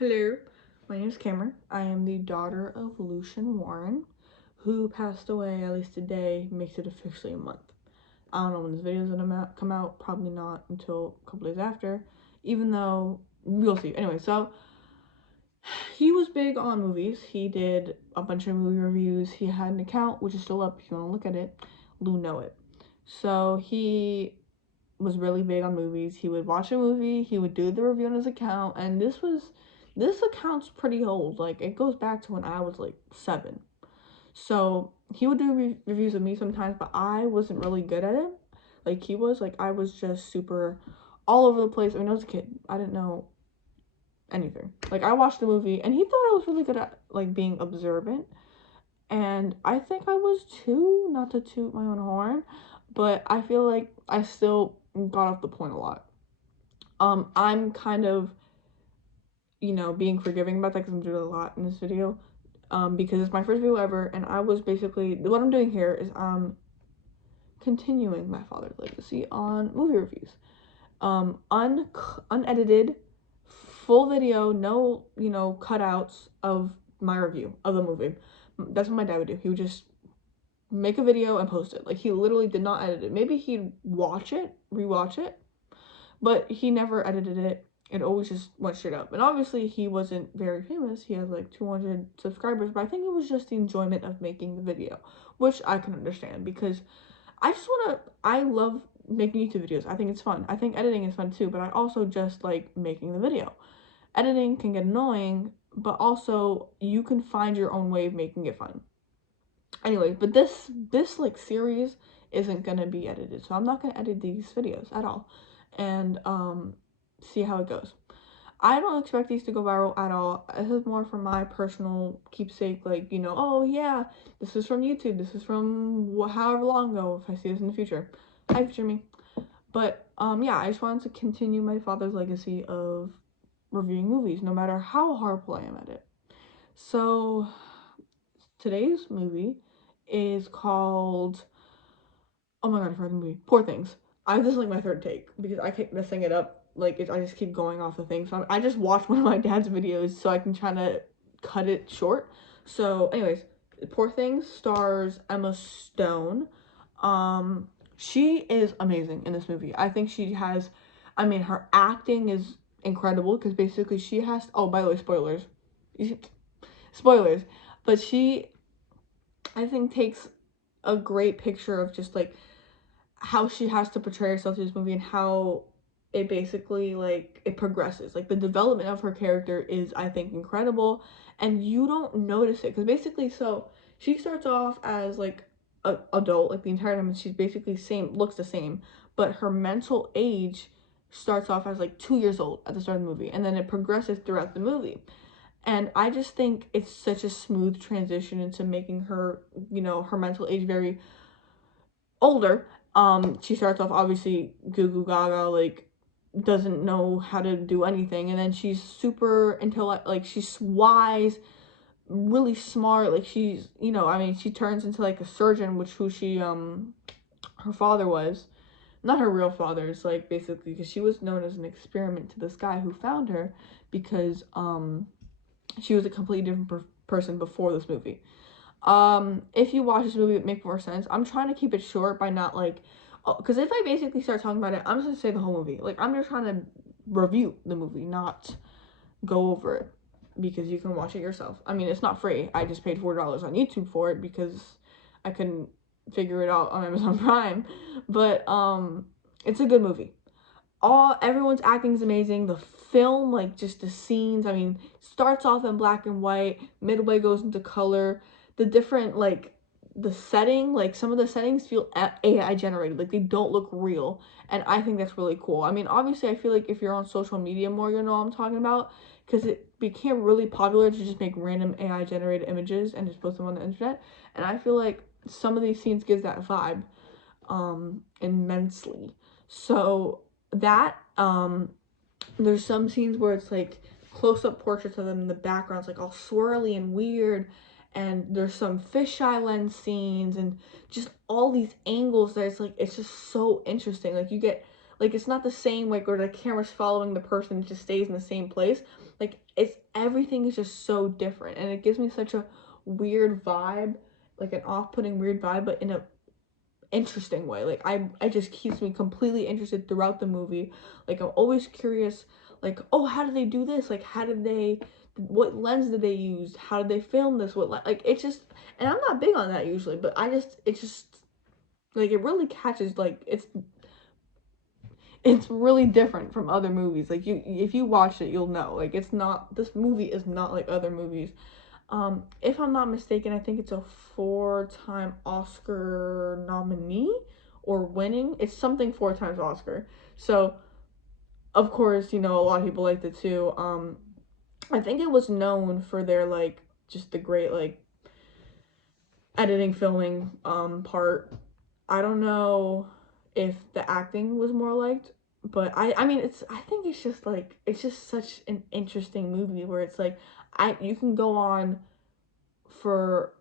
Hello, my name is Cameron. I am the daughter of Lucian Warren, who passed away, at least today, makes it officially a month. I don't know when this video is gonna come out, probably not until a couple days after, even though we'll see. Anyway, so he was big on movies. He did a bunch of movie reviews. He had an account, which is still up if you want to look at it, luknowit. So he was really big on movies. He would watch a movie, he would do the review on his account, and this account's pretty old. Like, it goes back to when I was like 7. So he would do reviews of me sometimes, but I wasn't really good at it. Like he was. Like, I was just super all over the place. I mean, I was a kid. I didn't know anything. Like, I watched the movie and he thought I was really good at like being observant. And I think I was too, not to toot my own horn, but I feel like I still got off the point a lot. I'm kind of, being forgiving about that because I'm doing a lot in this video. Because it's my first video ever, and I was basically, what I'm doing here is continuing my father's legacy on movie reviews. Unedited, full video, no, cutouts of my review of the movie. That's what my dad would do. He would just make a video and post it. Like, he literally did not edit it. Maybe he'd rewatch it, but he never edited it. It always just went straight up. And obviously he wasn't very famous. He has like 200 subscribers, but I think it was just the enjoyment of making the video, which I can understand because I love making YouTube videos. I think it's fun. I think editing is fun too, but I also just like making the video. Editing can get annoying, but also you can find your own way of making it fun. Anyway, but this like series isn't gonna be edited, so I'm not gonna edit these videos at all, and see how it goes. I don't expect these to go viral at all. This is more for my personal keepsake, like, oh yeah, this is from YouTube, this is from however long ago, if I see this in the future. Hi, future me. But yeah, I just wanted to continue my father's legacy of reviewing movies, no matter how horrible I am at it. So today's movie is called, oh my god, I forgot the movie, Poor Things. This is like my third take because I keep messing it up. Like, I just keep going off the thing. So I just watched one of my dad's videos so I can try to cut it short. So anyways, Poor Things stars Emma Stone. She is amazing in this movie. I think her acting is incredible because basically she has, oh, by the way, spoilers. Spoilers. But she, I think, takes a great picture of just like how she has to portray herself in this movie and how it basically, like, it progresses. Like, the development of her character is, I think, incredible, and you don't notice it because basically, so she starts off as like a adult, like the entire time, and she's basically looks the same, but her mental age starts off as like 2 years old at the start of the movie, and then it progresses throughout the movie. And I just think it's such a smooth transition into making her, her mental age very older. She starts off obviously goo goo gaga, like doesn't know how to do anything, and then she's super intellect, like she's wise, really smart, like she's, she turns into like a surgeon, which who she her father was, not her real father. It's like basically because she was known as an experiment to this guy who found her because she was a completely different person before this movie. If you watch this movie, it makes more sense. I'm trying to keep it short by not like, because if I basically start talking about it, I'm just gonna say the whole movie. Like, I'm just trying to review the movie, not go over it, because you can watch it yourself. I mean, it's not free. I just paid $4 on YouTube for it because I couldn't figure it out on Amazon Prime. But it's a good movie. Everyone's acting is amazing. The film, like just the scenes, I mean, starts off in black and white, midway goes into color. The different, like, the setting, like some of the settings feel AI generated, like they don't look real, and I think that's really cool. I mean, obviously I feel like if you're on social media more, you know what I'm talking about, because it became really popular to just make random AI generated images and just post them on the internet, and I feel like some of these scenes gives that vibe immensely. So that there's some scenes where it's like close-up portraits of them in the background's like all swirly and weird, and there's some fisheye lens scenes and just all these angles that it's like, it's just so interesting. Like, you get Like, it's not the same, like, where the camera's following the person, it just stays in the same place. Like, it's, everything is just so different, and it gives me such a weird vibe, like an off-putting weird vibe, but in a interesting way. Like, I just keeps me completely interested throughout the movie. Like, I'm always curious, like, oh, how did they do this? Like, how did they, what lens did they use? How did they film this? Like, it's just, and I'm not big on that usually, but it's just, like, it really catches, like, it's really different from other movies. Like, if you watch it, you'll know. Like, it's not, this movie is not like other movies. If I'm not mistaken, I think it's a 4-time Oscar nominee or winning. It's something 4 times Oscar. So, of course, you know, a lot of people liked it too. I think it was known for their, like, just the great, like, editing, filming, part. I don't know if the acting was more liked, but I mean, I think it's just, like, it's just such an interesting movie where it's like, you can go on for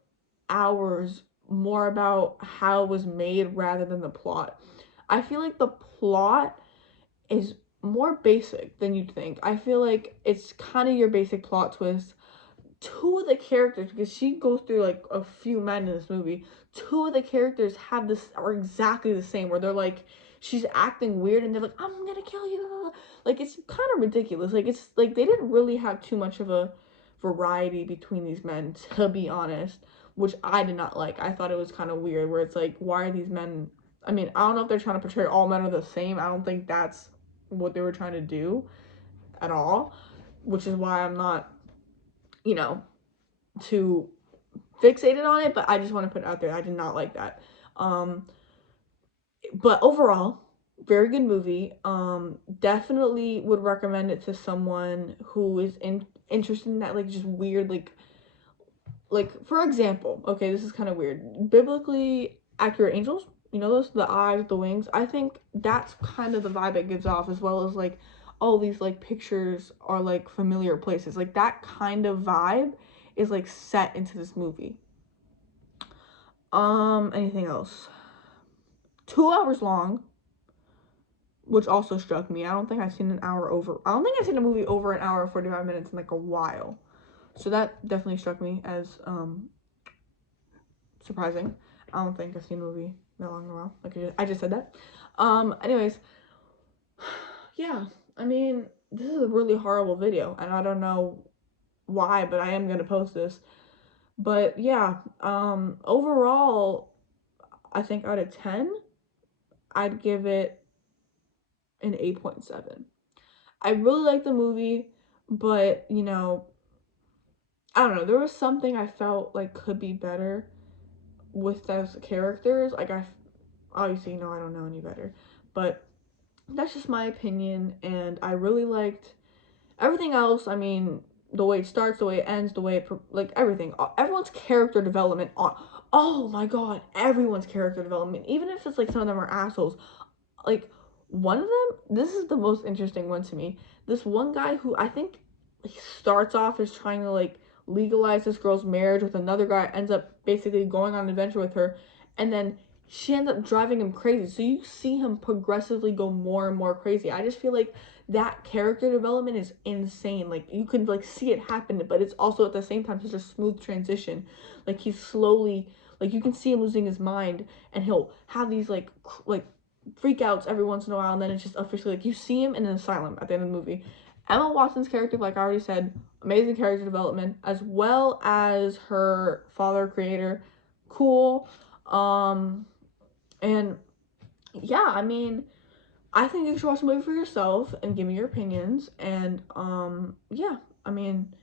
hours more about how it was made rather than the plot. I feel like the plot is more basic than you'd think. I feel like it's kind of your basic plot twist. Two of the characters, because she goes through like a few men in this movie, two of the characters are exactly the same, where they're like, she's acting weird and they're like, I'm gonna kill you. Like, it's kind of ridiculous. Like, it's like they didn't really have too much of a variety between these men, to be honest, which I did not like. I thought it was kind of weird, where it's like, why are these men, I mean, I don't know if they're trying to portray all men are the same. I don't think that's what they were trying to do at all, which is why I'm not, you know, too fixated on it, but I just want to put it out there. I did not like that. But overall, very good movie. Definitely would recommend it to someone who is interested in that, like, just weird, like, for example, okay, this is kind of weird. Biblically accurate angels, you know, those, the eyes, the wings. I think that's kind of the vibe it gives off, as well as, like, all these, like, pictures are like familiar places. Like, that kind of vibe is, like, set into this movie. Anything else? 2 hours long, which also struck me. I don't think I've seen I don't think I've seen a movie over an hour and 45 minutes in, like, a while. So that definitely struck me as, surprising. I don't think I've seen a movie that long in a while. Like, I just said that. Anyways, yeah. I mean, this is a really horrible video, and I don't know why, but I am gonna post this. But yeah, overall, I think out of 10, I'd give it an 8.7. I really like the movie, but, you know, I don't know, there was something I felt like could be better with those characters. Like, obviously, you know, I don't know any better, but that's just my opinion, and I really liked everything else. I mean, the way it starts, the way it ends, the way it, like, everything, everyone's character development, oh my god, everyone's character development, even if it's like some of them are assholes. Like, one of them, this is the most interesting one to me. This one guy who I think he starts off as trying to, like, legalize this girl's marriage with another guy, ends up basically going on an adventure with her, and then she ends up driving him crazy. So you see him progressively go more and more crazy. I just feel like that character development is insane. Like, you can, like, see it happen, but it's also at the same time such a smooth transition. Like, he's slowly, like, you can see him losing his mind, and he'll have these, like freakouts every once in a while, and then it's just officially, like, you see him in an asylum at the end of the movie. Emma Watson's character, like I already said, amazing character development, as well as her father creator. Cool. And yeah, I mean, I think you should watch the movie for yourself and give me your opinions. And yeah, I mean,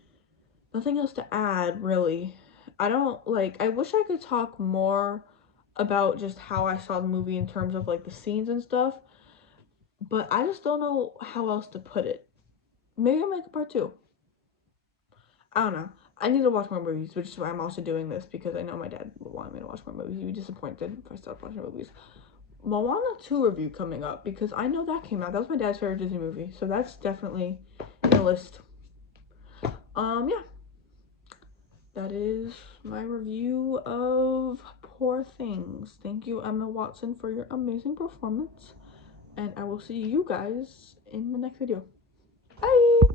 nothing else to add, really. I don't, like, I wish I could talk more about just how I saw the movie in terms of, like, the scenes and stuff, but I just don't know how else to put it. Maybe I'll make a part 2. I don't know. I need to watch more movies, which is why I'm also doing this, because I know my dad would want me to watch more movies. He'd be disappointed if I stopped watching movies. Moana 2 review coming up, because I know that came out. That was my dad's favorite Disney movie, so that's definitely in the list. Yeah. That is my review of Poor Things. Thank you, Emma Watson, for your amazing performance. and I will see you guys in the next video. Bye!